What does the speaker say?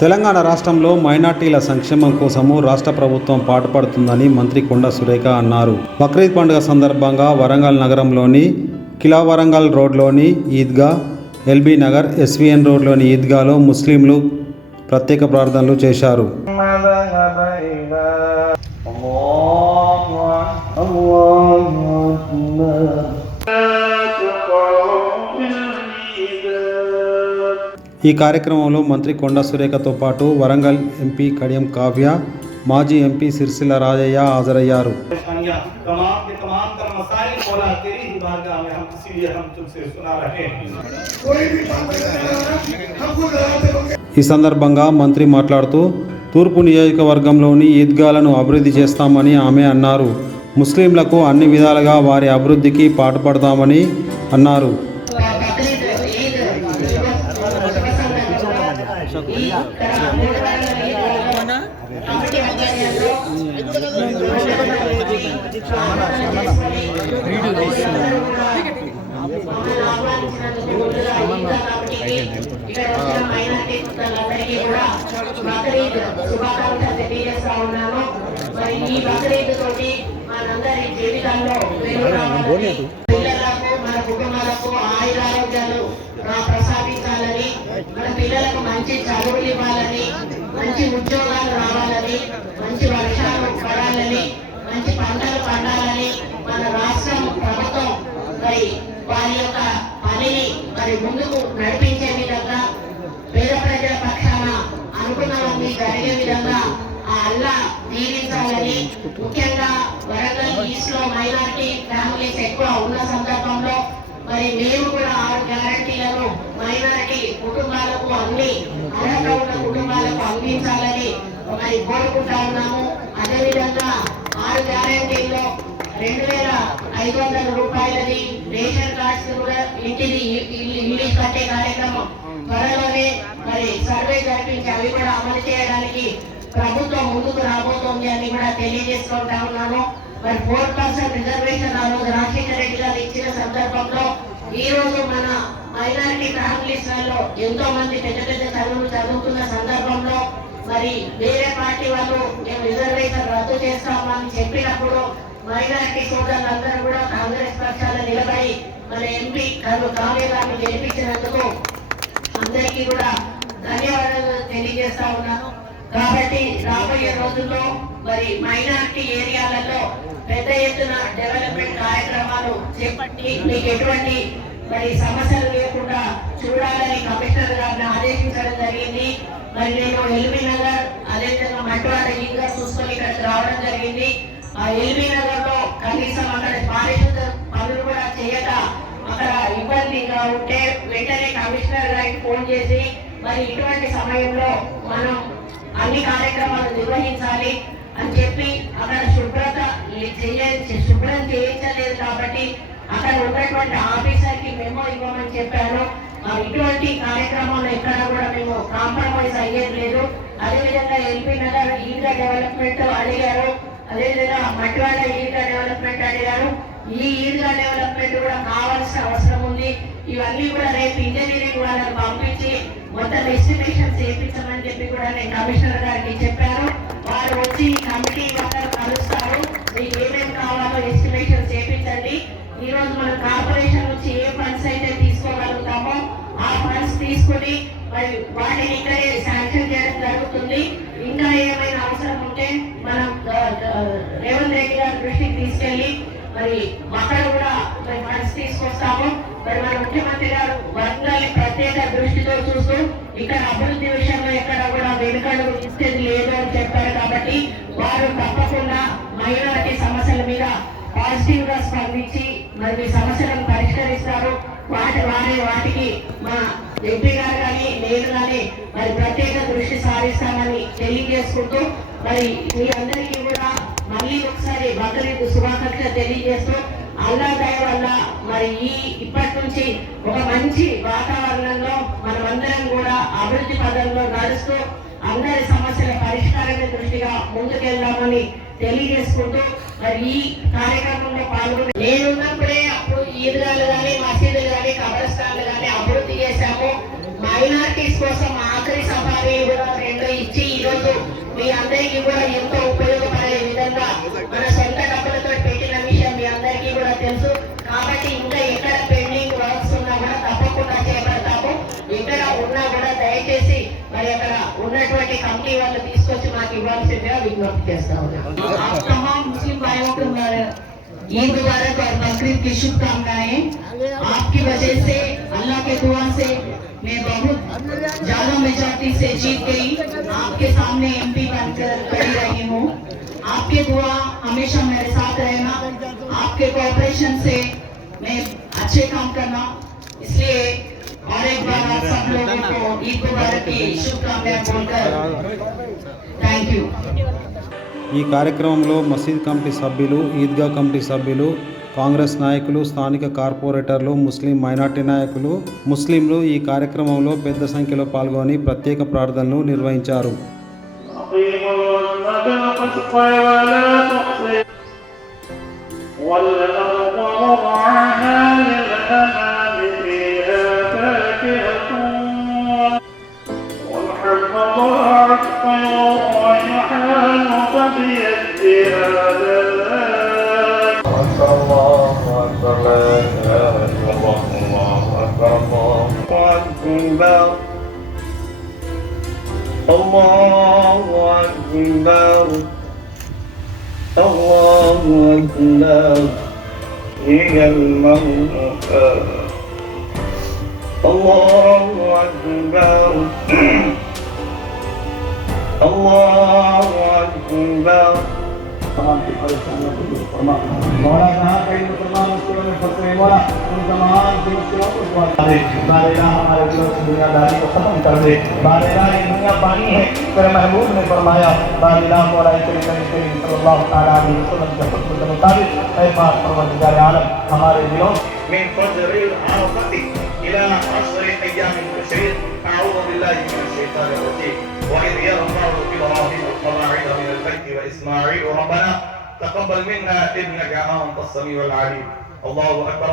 తెలంగాణ రాష్ట్రంలో మైనార్టీల సంక్షేమం కోసము రాష్ట్ర ప్రభుత్వం పాటుపడుతుందని మంత్రి కొండ సురేఖ అన్నారు. బక్రీద్ పండుగ సందర్భంగా వరంగల్ నగరంలోని కిలా వరంగల్ రోడ్లోని ఈద్గా, ఎల్బీ నగర్, ఎస్వీఎన్ రోడ్లోని ఈద్గాలో ముస్లింలు ప్రత్యేక ప్రార్థనలు చేశారు. ఈ కార్యక్రమంలో మంత్రి కొండ సురేఖతో పాటు వరంగల్ ఎంపీ కడియం కావ్య, మాజీ ఎంపీ సిరిసిల్ల రాజయ్య హాజరయ్యారు. ఈ సందర్భంగా మంత్రి మాట్లాడుతూ తూర్పు నియోజకవర్గంలోని ఈద్గాలను అభివృద్ధి చేస్తామని ఆమె అన్నారు. ముస్లింలకు అన్ని విధాలుగా వారి అభివృద్ధికి పాటుపడతామని అన్నారు. మన కుటుంబాలకు ఆయురారోగ్యాలు ప్రసాదించాలని, మన పిల్లలకు మంచి చదువులు ఇవ్వాలని, మంచి ఉద్యోగాలు రావాలని, మంచి వర్షాలు పడాలని, మంచి పంటలు పండాలని మన రాష్ట్రం ప్రభుత్వం మరి వారి యొక్క పనిని మరి ముందుకు నడిపించే విధంగా, పేద ప్రజల పక్షాన అనుకున్నవన్నీ జరిగే విధంగా ఆ అల్లా దీవించాలని, ముఖ్యంగా వరంగల్ ఈస్ట్ లో మైనారిటీ ఫ్యామిలీస్ ఎక్కువ ఉన్న సందర్భంలో మరి మేము కూడా 6 గ్యారంటీలను మైనారిటీ కుటుంబాలకు, అన్ని అర్హత ఉన్న కుటుంబాలకు అందించాలని మరి కోరుకుంటా ఉన్నాము. అదేవిధంగా 6 గ్యారంటీల్లో 2,500 రూపాయలది రేషన్ కార్డ్స్ కూడా ఇంటిని ఇల్లు కట్టే కార్యక్రమం త్వరలోనే మరి సర్వే జరిపించి అవి కూడా అమలు చేయడానికి ప్రభుత్వం ముందుకు రాబోతోంది అని కూడా తెలియజేసుకుంటా ఉన్నాను. మరి 4% రిజర్వేషన్ ఆ రోజు రాజశేఖర రెడ్డి గారు ఇచ్చిన సందర్భంలో ఈ రోజు మన మైనారిటీ ఫ్యామిలీస్ లలో ఎంతో మంది పెద్ద పెద్ద చదువులు చదువుతున్న సందర్భంలో మరి వేరే పార్టీ వాళ్ళు మేము రిజర్వేషన్ రద్దు చేస్తామని చెప్పినప్పుడు మైనారిటీ సోదరులందరూ కూడా కాంగ్రెస్ పక్షాన నిలబడి మన ఎంపీ కావ్య గారిని గెలిపించినందుకు అందరికీ కూడా ధన్యవాదాలు తెలియజేస్తా ఉన్నాను. కాబట్టి రాబోయే రోజుల్లో మరి మైనారిటీ ఏరియాలలో పెద్ద ఎత్తున డెవలప్మెంట్ కార్యక్రమాలు చేపట్టి మీకు ఎటువంటి మరి సమస్యలు లేకుండా చూడాలని కమిషనర్ గారిని ఆదేశించడం జరిగింది. మరి నేను ఎల్బీ నగర్, అదేవిధంగా మట్వాడ ఈద్గా చూసుకొని ఇక్కడికి రావడం జరిగింది. ఆ ఎల్బీ నగర్ లో కనీసం అక్కడ పారిశుద్ధ పనులు కూడా చేయక అక్కడ ఇబ్బందిగా ఉంటే వెంటనే కమిషనర్ గారికి ఫోన్ చేసి మరి ఇటువంటి సమయంలో మనం అన్ని కార్యక్రమాలు నిర్వహించాలి అని చెప్పి అక్కడ శుభ్రం చేయించలేదు కాబట్టి అక్కడ ఉన్నటువంటి ఆఫీసర్ కి మెమో ఇవ్వమని చెప్పాను. ఇటువంటి కార్యక్రమాలు ఎక్కడ కూడా మేము కాంప్రమైజ్ అయ్యేది లేదు. అదేవిధంగా ఎల్బీ నగర్ ఈద్గా డెవలప్మెంట్ అడిగారు, అదేవిధంగా మట్టివాడ ఈద్గా డెవలప్మెంట్ అడిగారు. ఈ ఈద్గా డెవలప్మెంట్ కూడా కావాల్సిన అవసరం ఉంది. ఇవన్నీ కూడా రేపు ఇంజనీరింగ్ వాళ్ళని పంపించి మొత్తం ఎస్టిమేషన్ చేయించమని చెప్పి కూడా నేను కమిషనర్ గారికి చెప్పాను. వారు వచ్చి కమిటీ వాళ్ళని కలుస్తారు, మీకు ఏమేమి కావాలో ఎస్టిమేషన్ చేయించండి. ఈ రోజు మన కార్పొరేషన్ నుంచి ఏ ఫండ్స్ అయితే తీసుకోగలుగుతామో ఆ ఫండ్స్ తీసుకుని మరి వాటిని ఇక్కడే శాంక్షన్ చేయడం జరుగుతుంది. ఇంకా ఏమైనా అవసరం ఉంటే మనం రేవంత్ రెడ్డి గారి దృష్టికి తీసుకెళ్లి మరి అక్కడ కూడా మరి ఫండ్స్ తీసుకొస్తాము. మరి మన ముఖ్యమంత్రి గారు వర్గాన్ని ప్రత్యేక దృష్టితో చూస్తూ ఇక్కడ అభివృద్ధి విషయంలో ఎక్కడ కూడా వెనుకడుగు ఇచ్చేది లేదు అని చెప్పారు. కాబట్టి వారు తప్పకుండా మైనారిటీ సమస్యల మీద పాజిటివ్ గా స్పందించి మరి మీ సమస్యలను పరిష్కరిస్తారు. వాటికి మా ఎంపీ గారు కానీ నేను కానీ మరి ప్రత్యేక దృష్టి సారిస్తామని తెలియజేసుకుంటూ మరి మీ అందరికీ కూడా మళ్ళీ ఒకసారి బక్రీద్ శుభాకాంక్షలు తెలియజేస్తూ అల్లా దయ వల్ల మరి ఇప్పటి నుంచి ఒక మంచి వాతావరణంలో మనమందరం కూడా అభివృద్ధి పదంలో నడుస్తూ అందరి సమస్యల పరిష్కారమే దృష్టిగా ముందుకెళ్దామని తెలియజేసుకుంటూ మరి ఈ కార్యక్రమంలో పాల్గొని నేనున్నప్పుడే అప్పుడు ఈద్గాలు కానీ మసీదులు కానీ కబ్రస్థాన్లు కానీ అభివృద్ధి చేశాము. మైనారిటీస్ కోసం ఆఖరి సఫారీ కూడా అందరికీ కూడా ఎంతో ఉపయోగపడే విధంగా మన సొంత డబ్బులతో పెట్టిన విషయం మీ అందరికీ కూడా తెలుసు. కాబట్టి ఇంకా ఎక్కడ పెండింగ్ వర్క్స్ ఉన్నా కూడా తప్పకుండా చేపడతాము. ఎక్కడ ఉన్నా కూడా దయచేసి మరి అక్కడ ఉన్నటువంటి కమిటీ వాళ్ళు తీసుకొచ్చి మాకు ఇవ్వాల్సిందిగా విజ్ఞప్తి చేస్తా ఉన్నాం. ముస్లిం भाइयों को ईद मुबारक और बकरीद की शुभकामनाएं। आपकी वजह से अल्लाह के दुआ से मैं बहुत ज्यादा मेजॉरिटी से जीत गई। आपके सामने एमपी बनकर खड़ी रही हूँ। आपके दुआ हमेशा मेरे साथ रहना, आपके कोऑपरेशन से मैं अच्छे काम करना, इसलिए और एक बार आप सब लोगों को ईद मुबारक की शुभकामनाएं बोलकर थैंक यू। ఈ కార్యక్రమంలో మసీద్ కమిటీ సభ్యులు, ఈద్గా కమిటీ సభ్యులు, కాంగ్రెస్ నాయకులు, స్థానిక కార్పొరేటర్లు, ముస్లిం మైనార్టీ నాయకులు, ముస్లింలు ఈ కార్యక్రమంలో పెద్ద సంఖ్యలో పాల్గొని ప్రత్యేక ప్రార్థనలు నిర్వహించారు. Allahu Akbar, Allahu Akbar, Iyal Mawla, Allahu Akbar, Allahu Akbar. तमाम की परेशानियों को दूर फरमा। मौला जहाँ कई मुसलमान मुश्किलों में फंसे हैं मौला, उन तमाम की मुश्किलों को दूर कर दे। बारेला हमारे दिलों से दुनियादारी को खत्म कर दे। बारेला ये दुनिया पानी है, तेरे महबूब ने फरमाया। बारेला मौला करीम सल्लल्लाहु तआला अलैहि वसल्लम के हुक्म के मुताबिक ऐ पाक परवरदिगार आलम हमारे दिलों में फजरिल आफती इला असरी अय्याम तशरीक। अऊज़ु बिल्लाहि मिनश शैतानिर रजीम। وإذ يرفع إبراهيم القواعد من البيت وإسماعيل ربنا تقبل منا إنك أنت السميع العليم. الله أكبر.